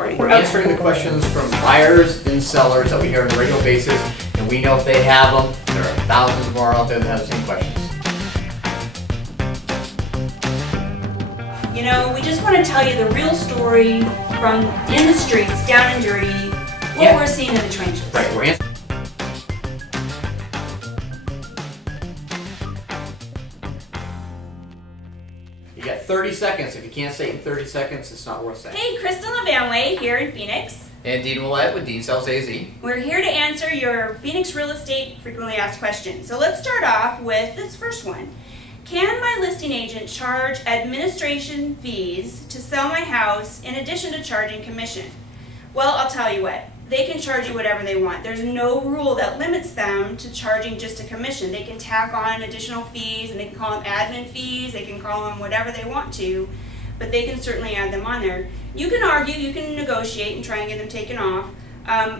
We're answering the questions from buyers and sellers that we hear on a regular basis, and we know if they have them, there are thousands more out there that have the same questions. You know, we just want to tell you the real story from in the streets, down and dirty, what we're seeing in the trenches. Right, we're answering. You got 30 seconds. If you can't say it in 30 seconds, it's not worth saying. Hey, Kristen LaVanway here in Phoenix. And Dean Willett with Dean Sells AZ. We're here to answer your Phoenix real estate frequently asked questions. So let's start off with this first one. Can my listing agent charge administration fees to sell my house in addition to charging commission? Well, I'll tell you what. They can charge you whatever they want. There's no rule that limits them to charging just a commission. They can tack on additional fees, and they can call them admin fees, they can call them whatever they want to, but they can certainly add them on there. You can argue, you can negotiate and try and get them taken off.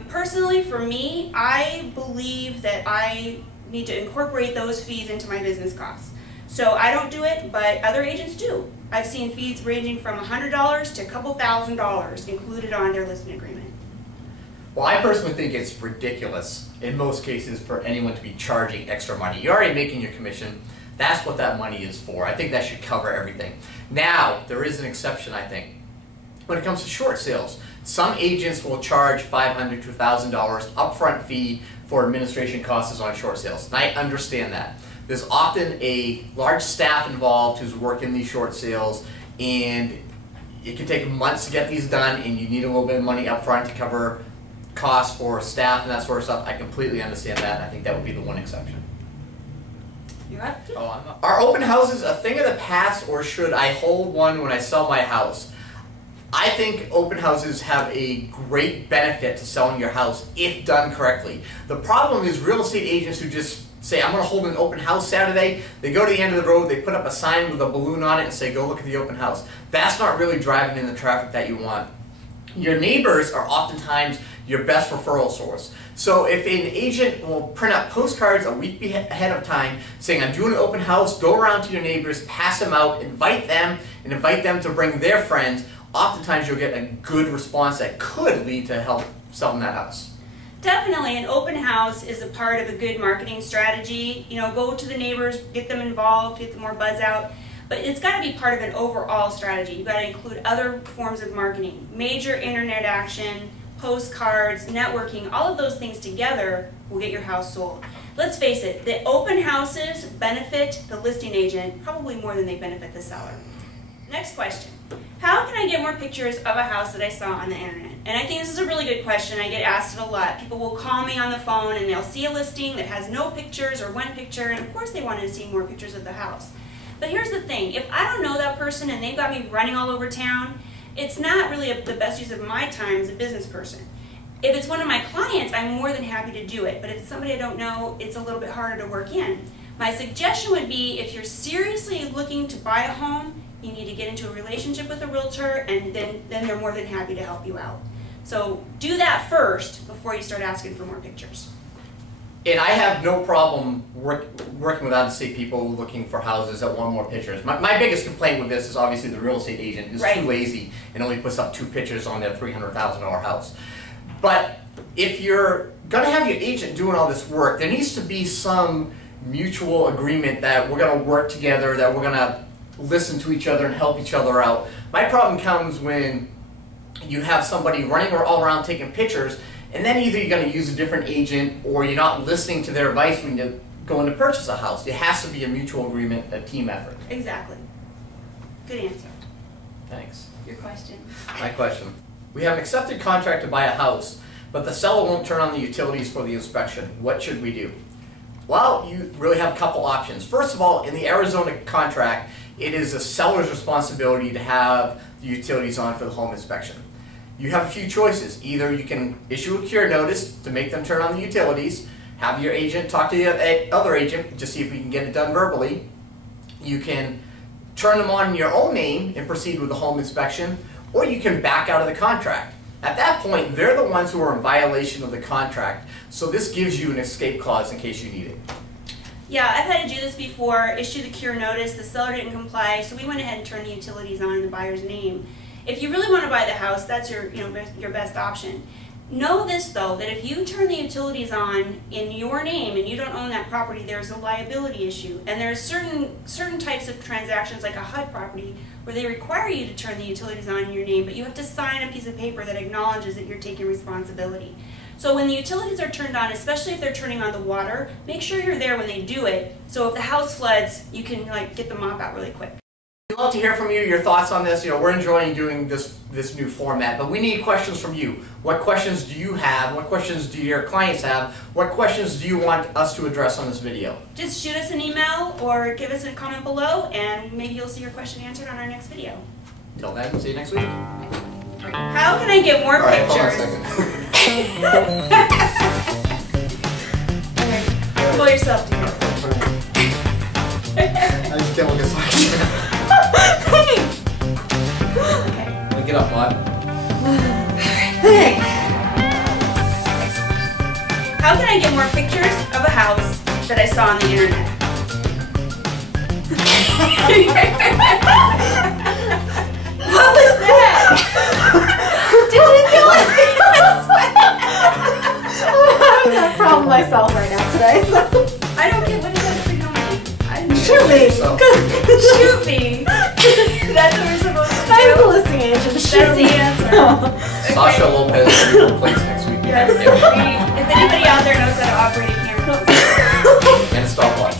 Personally, for me, I believe that I need to incorporate those fees into my business costs. So I don't do it, but other agents do. I've seen fees ranging from $100 to a couple $1,000s included on their listing agreement. Well, I personally think it's ridiculous in most cases for anyone to be charging extra money. You're already making your commission. That's what that money is for. I think that should cover everything. Now, there is an exception, I think. When it comes to short sales, some agents will charge $500 to $1,000 upfront fee for administration costs on short sales. And I understand that. There's often a large staff involved who's working these short sales, and it can take months to get these done, and you need a little bit of money upfront to cover costs for staff and that sort of stuff. I completely understand that, and I think that would be the one exception. Are open houses a thing of the past, or should I hold one when I sell my house? I think open houses have a great benefit to selling your house if done correctly. The problem is real estate agents who just say, I'm going to hold an open house Saturday. They go to the end of the road, they put up a sign with a balloon on it and say, go look at the open house. That's not really driving in the traffic that you want. Your neighbors are oftentimes your best referral source. So if an agent will print out postcards a week ahead of time saying, I'm doing an open house, go around to your neighbors, pass them out, invite them, and invite them to bring their friends, oftentimes you'll get a good response that could lead to help selling that house. Definitely, an open house is a part of a good marketing strategy. You know, go to the neighbors, get them involved, get more buzz out. But it's got to be part of an overall strategy. You've got to include other forms of marketing, major internet action, postcards, networking, all of those things together will get your house sold. Let's face it, the open houses benefit the listing agent probably more than they benefit the seller. Next question. How can I get more pictures of a house that I saw on the internet? And I think this is a really good question. I get asked it a lot. People will call me on the phone and they'll see a listing that has no pictures or one picture, and of course they want to see more pictures of the house. But here's the thing. If I don't know that person and they've got me running all over town, it's not really the best use of my time as a business person. If it's one of my clients, I'm more than happy to do it. But if it's somebody I don't know, it's a little bit harder to work in. My suggestion would be, if you're seriously looking to buy a home, you need to get into a relationship with a realtor, and then they're more than happy to help you out. So do that first before you start asking for more pictures. And I have no problem working with out-of-state people looking for houses that want more pictures. My biggest complaint with this is obviously the real estate agent is too lazy and only puts up 2 pictures on their $300,000 house. But if you're going to have your agent doing all this work, there needs to be some mutual agreement that we're going to work together, that we're going to listen to each other and help each other out. My problem comes when you have somebody running all around taking pictures, and then either you're going to use a different agent or you're not listening to their advice when you're going to purchase a house. It has to be a mutual agreement, a team effort. Exactly. Good answer. Thanks. Your question. My question. We have an accepted contract to buy a house, but the seller won't turn on the utilities for the inspection. What should we do? Well, you really have a couple options. First of all, in the Arizona contract, it is the seller's responsibility to have the utilities on for the home inspection. You have a few choices. Either you can issue a cure notice to make them turn on the utilities, have your agent talk to the other agent to see if we can get it done verbally. You can turn them on in your own name and proceed with the home inspection, or you can back out of the contract. At that point, they're the ones who are in violation of the contract, so this gives you an escape clause in case you need it. Yeah, I've had to do this before, issue the cure notice, the seller didn't comply, so we went ahead and turned the utilities on in the buyer's name. If you really want to buy the house, that's your your best option. Know this though, that if you turn the utilities on in your name and you don't own that property, there's a liability issue. And there's certain types of transactions, like a HUD property, where they require you to turn the utilities on in your name, but you have to sign a piece of paper that acknowledges that you're taking responsibility. So when the utilities are turned on, especially if they're turning on the water, make sure you're there when they do it, so if the house floods, you can get the mop out really quick. We'd love to hear from you, your thoughts on this. We're enjoying doing this new format, but we need questions from you. What questions do you have? What questions do your clients have? What questions do you want us to address on this video? Just shoot us an email or give us a comment below, and maybe you'll see your question answered on our next video. Until then, see you next week. How can I get more pictures? Hold on a second. Okay, pull yourself together. I just can't look at something. Okay. Get up, bud. Okay. How can I get more pictures of a house that I saw on the internet? What was that? Did you kill it? I'm having that problem myself right now today. So. I don't get what does that signal mean. I didn't Shoot me. Shoot me. That's what we're supposed to do. That's the listing agent. That's the answer. Sasha Lopez will be replaced next week. Yes. If anybody out there knows how to operate a camera, And a stopwatch.